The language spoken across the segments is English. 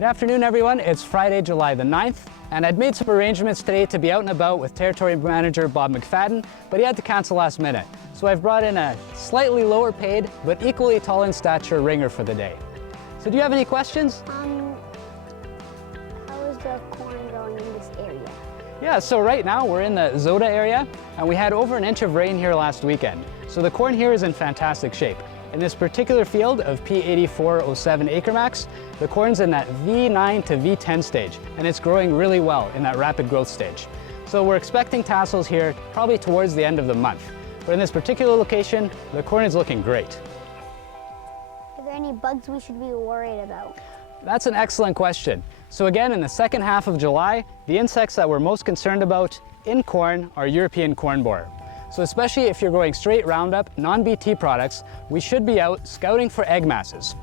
Good afternoon, everyone. It's Friday, July the 9th, and I'd made some arrangements today to be out and about with Territory Manager Bob McFadden, but he had to cancel last minute. So I've brought in a slightly lower paid, but equally tall in stature ringer for the day. So do you have any questions? How is the corn growing in this area? Yeah, so right now we're in the Zota area, and we had over an inch of rain here last weekend. So the corn here is in fantastic shape. In this particular field of P8407 acre max, the corn's in that V9 to V10 stage, and it's growing really well in that rapid growth stage. So we're expecting tassels here probably towards the end of the month. But in this particular location, the corn is looking great. Are there any bugs we should be worried about? That's an excellent question. So again, in the second half of July, the insects that we're most concerned about in corn are European corn borer. So especially if you're growing straight Roundup, non-BT products, we should be out scouting for egg masses.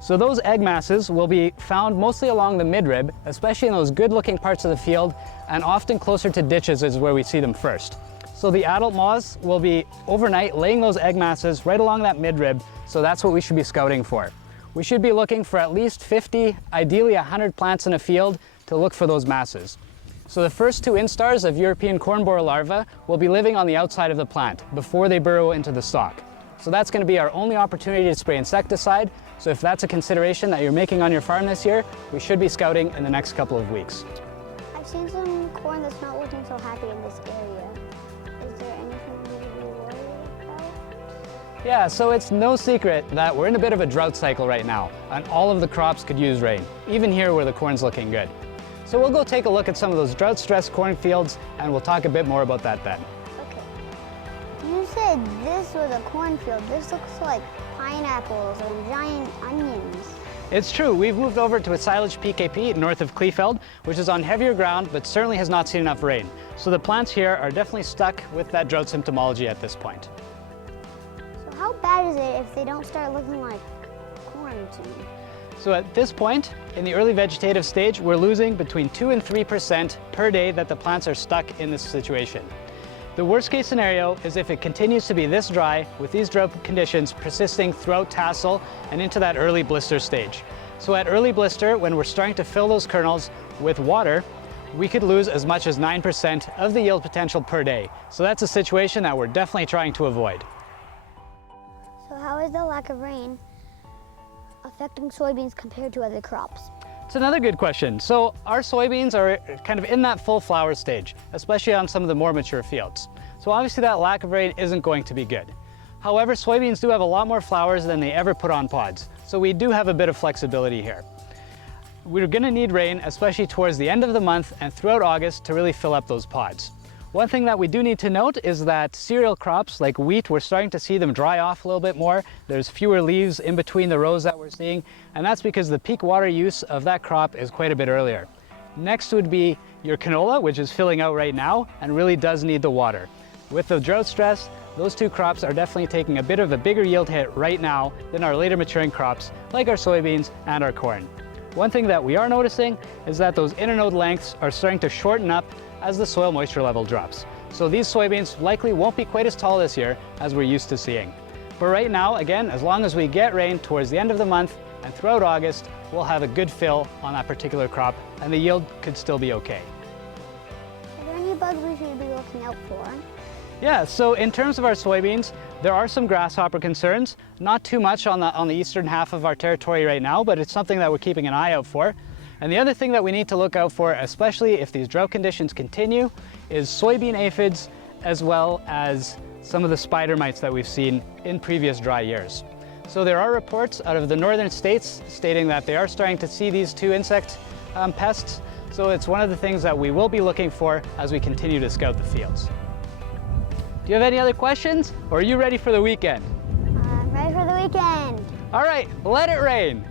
So those egg masses will be found mostly along the midrib, especially in those good-looking parts of the field, and often closer to ditches is where we see them first. So the adult moths will be overnight laying those egg masses right along that midrib, so that's what we should be scouting for. We should be looking for at least 50, ideally 100 plants in a field to look for those masses. So the first two instars of European corn borer larvae will be living on the outside of the plant before they burrow into the stalk. So that's going to be our only opportunity to spray insecticide. So if that's a consideration that you're making on your farm this year, we should be scouting in the next couple of weeks. I've seen some corn that's not looking so happy in this area. Is there anything we should be worried about? Yeah, so it's no secret that we're in a bit of a drought cycle right now, and all of the crops could use rain, even here where the corn's looking good. So we'll go take a look at some of those drought-stressed cornfields, and we'll talk a bit more about that then. Okay. You said this was a cornfield. This looks like pineapples and giant onions. It's true, we've moved over to a silage PKP north of Kleefeld, which is on heavier ground, but certainly has not seen enough rain. So the plants here are definitely stuck with that drought symptomology at this point. So how bad is it if they don't start looking like corn to me? So at this point, in the early vegetative stage, we're losing between 2 and 3% per day that the plants are stuck in this situation. The worst case scenario is if it continues to be this dry with these drought conditions persisting throughout tassel and into that early blister stage. So at early blister, when we're starting to fill those kernels with water, we could lose as much as 9% of the yield potential per day. So that's a situation that we're definitely trying to avoid. So how is the lack of rain affecting soybeans compared to other crops? It's another good question. So our soybeans are kind of in that full flower stage, especially on some of the more mature fields. So obviously that lack of rain isn't going to be good. However, soybeans do have a lot more flowers than they ever put on pods. So we do have a bit of flexibility here. We're going to need rain, especially towards the end of the month and throughout August, to really fill up those pods. One thing that we do need to note is that cereal crops like wheat, we're starting to see them dry off a little bit more. There's fewer leaves in between the rows that we're seeing, and that's because the peak water use of that crop is quite a bit earlier. Next would be your canola, which is filling out right now and really does need the water. With the drought stress, those two crops are definitely taking a bit of a bigger yield hit right now than our later maturing crops like our soybeans and our corn. One thing that we are noticing is that those internode lengths are starting to shorten up as the soil moisture level drops. So these soybeans likely won't be quite as tall this year as we're used to seeing. But right now, again, as long as we get rain towards the end of the month and throughout August, we'll have a good fill on that particular crop and the yield could still be okay. Are there any bugs we should be looking out for? Yeah, so in terms of our soybeans, there are some grasshopper concerns. Not too much on the eastern half of our territory right now, but it's something that we're keeping an eye out for. And the other thing that we need to look out for, especially if these drought conditions continue, is soybean aphids as well as some of the spider mites that we've seen in previous dry years. So there are reports out of the northern states stating that they are starting to see these two insect pests. So it's one of the things that we will be looking for as we continue to scout the fields. Do you have any other questions, or are you ready for the weekend? I'm ready for the weekend. All right, let it rain.